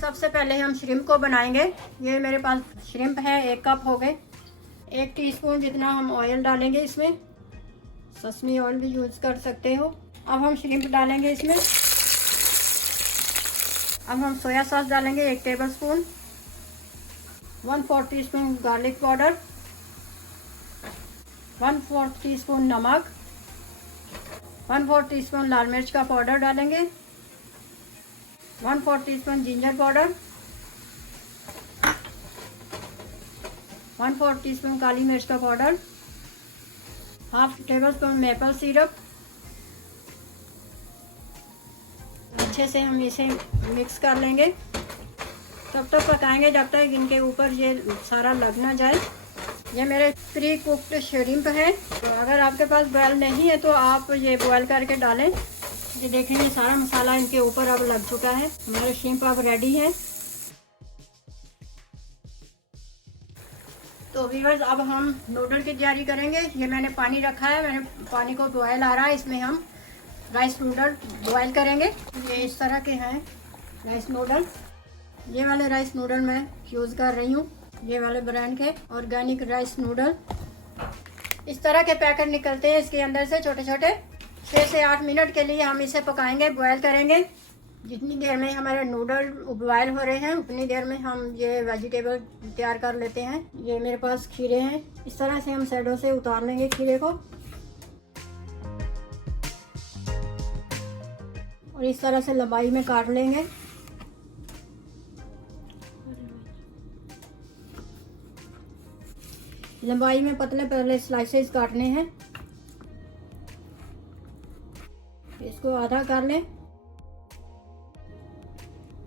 सबसे पहले हम श्रिम्प को बनाएंगे। ये मेरे पास श्रिम्प है, 1 कप हो गए। 1 टीस्पून जितना हम ऑयल डालेंगे इसमें, ससमी ऑयल भी यूज़ कर सकते हो। अब हम श्रिम्प डालेंगे इसमें। अब हम सोया सॉस डालेंगे 1 tablespoon, 1/4 teaspoon garlic powder, 1/4 teaspoon नमक, 1/4 टीस्पून लाल मिर्च का पाउडर डालेंगे, 1/4 टीस्पून जिंजर पाउडर, 1/4 टीस्पून काली मिर्च का पाउडर, 1/2 टेबलस्पून मेपल सिरप। अच्छे से हम इसे मिक्स कर लेंगे। तब तक पकाएंगे जब तक इनके ऊपर ये सारा लग ना जाए। ये मेरे प्री कुक्ड श्रिम्प है। तो अगर आपके पास बॉयल नहीं है तो आप ये बॉयल करके डालें। ये देखें, ये सारा मसाला इनके ऊपर अब लग चुका है। हमारे श्रिम्प अब रेडी है। तो व्यूअर्स, अब हम नूडल की तैयारी करेंगे। ये मैंने पानी रखा है, मैंने पानी को बॉयल आ रहा है, इसमें हम राइस नूडल बॉयल करेंगे। ये इस तरह के हैं राइस नूडल। ये वाले राइस नूडल मैं यूज़ कर रही हूँ, ये वाले ब्रांड के ऑर्गेनिक राइस नूडल। इस तरह के पैकेट निकलते हैं इसके अंदर से छोटे छोटे। 6 से 8 मिनट के लिए हम इसे पकाएंगे, बॉयल करेंगे। जितनी देर में हमारे नूडल बॉयल हो रहे हैं उतनी देर में हम ये वेजिटेबल तैयार कर लेते हैं। ये मेरे पास खीरे हैं, इस तरह से हम साइडों से उतार लेंगे खीरे को और इस तरह से लंबाई में काट लेंगे। लंबाई में पतले पतले स्लाइसेस काटने हैं। इसको आधा कर लें,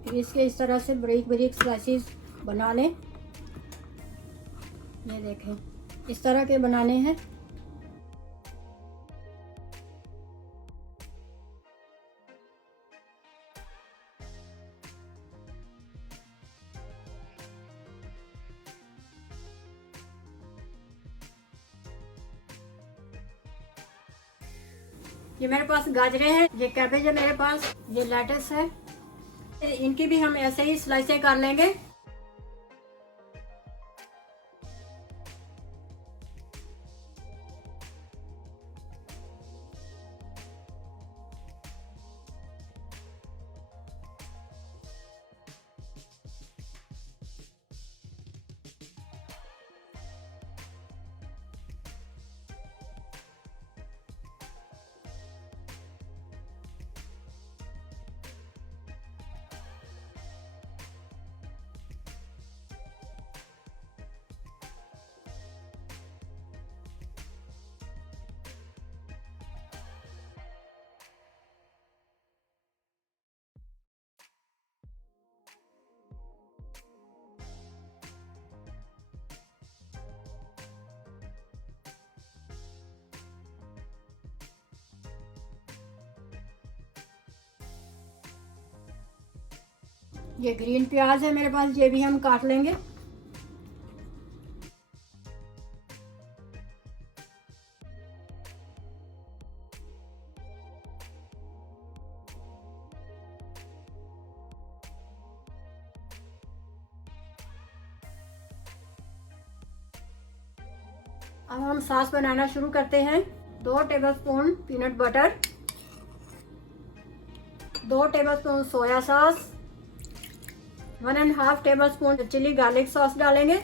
फिर इसके इस तरह से बारीक बारीक स्लाइसेस बना लें। ये देखें, इस तरह के बनाने हैं। ये मेरे पास गाजरे हैं, ये कैबेज है मेरे पास, ये लेटस है। इनकी भी हम ऐसे ही स्लाइसें कर लेंगे। ये ग्रीन प्याज है मेरे पास, ये भी हम काट लेंगे। अब हम सॉस बनाना शुरू करते हैं। 2 tablespoon peanut butter, 2 tablespoon soya sauce, 1.5 tablespoon chilli garlic sauce डालेंगे,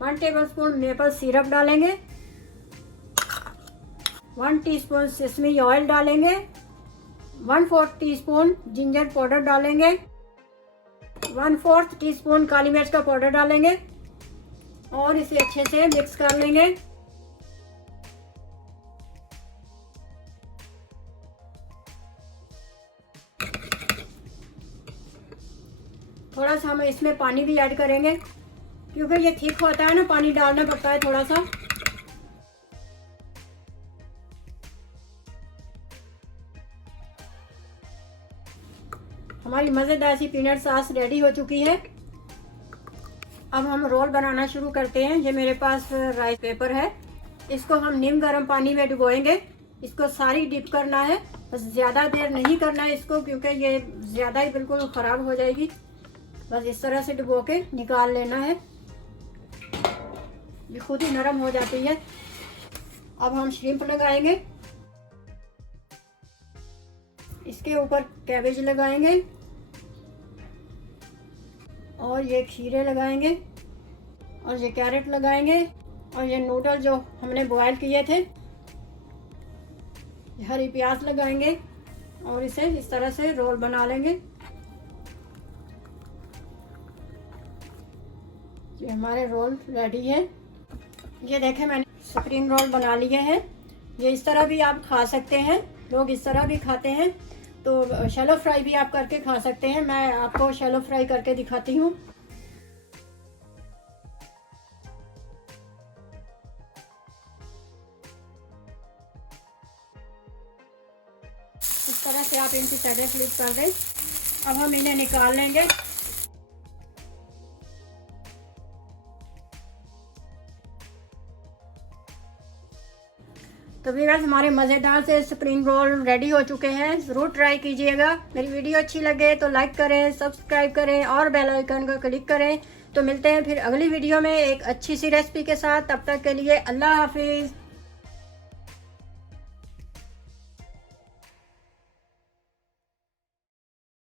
1 टेबलस्पून मेपल सिरप डालेंगे, 1 टीस्पून सेसमी ऑयल डालेंगे, 1/4 टीस्पून जिंजर पाउडर डालेंगे, 1/4 टीस्पून काली मिर्च का पाउडर डालेंगे और इसे अच्छे से मिक्स कर लेंगे। थोड़ा सा हम इसमें पानी भी ऐड करेंगे क्योंकि ये थिक होता है ना, पानी डालना पड़ता है थोड़ा सा। हमारी मज़ेदार सी पीनट सॉस रेडी हो चुकी है। अब हम रोल बनाना शुरू करते हैं। ये मेरे पास राइस पेपर है, इसको हम नीम गर्म पानी में डुबोएंगे। इसको सारी डिप करना है बस ज़्यादा देर नहीं करना है इसको, क्योंकि ये ज़्यादा ही बिल्कुल ख़राब हो जाएगी। बस इस तरह से डुबो के निकाल लेना है, ये खुद ही नरम हो जाती है। अब हम श्रिम्प लगाएंगे, इसके ऊपर कैबेज लगाएंगे और ये खीरे लगाएंगे और ये कैरेट लगाएंगे और ये नूडल जो हमने बॉयल किए थे, हरी प्याज लगाएंगे और इसे इस तरह से रोल बना लेंगे। ये हमारे रोल रेडी है। ये देखें मैंने स्प्रिंग रोल बना लिए हैं। ये इस तरह भी आप खा सकते हैं, लोग इस तरह भी खाते हैं, तो शैलो फ्राई भी आप करके खा सकते हैं। मैं आपको शैलो फ्राई करके दिखाती हूँ। इस तरह से आप इनकी साइडें फ्लिप कर दें। अब हम इन्हें निकाल लेंगे। तो व्यूअर्स, हमारे मज़ेदार से स्प्रिंग रोल रेडी हो चुके हैं। ज़रूर ट्राई कीजिएगा। मेरी वीडियो अच्छी लगे तो लाइक करें, सब्सक्राइब करें और बेल आइकन को क्लिक करें। तो मिलते हैं फिर अगली वीडियो में एक अच्छी सी रेसिपी के साथ। तब तक के लिए अल्लाह हाफिज़।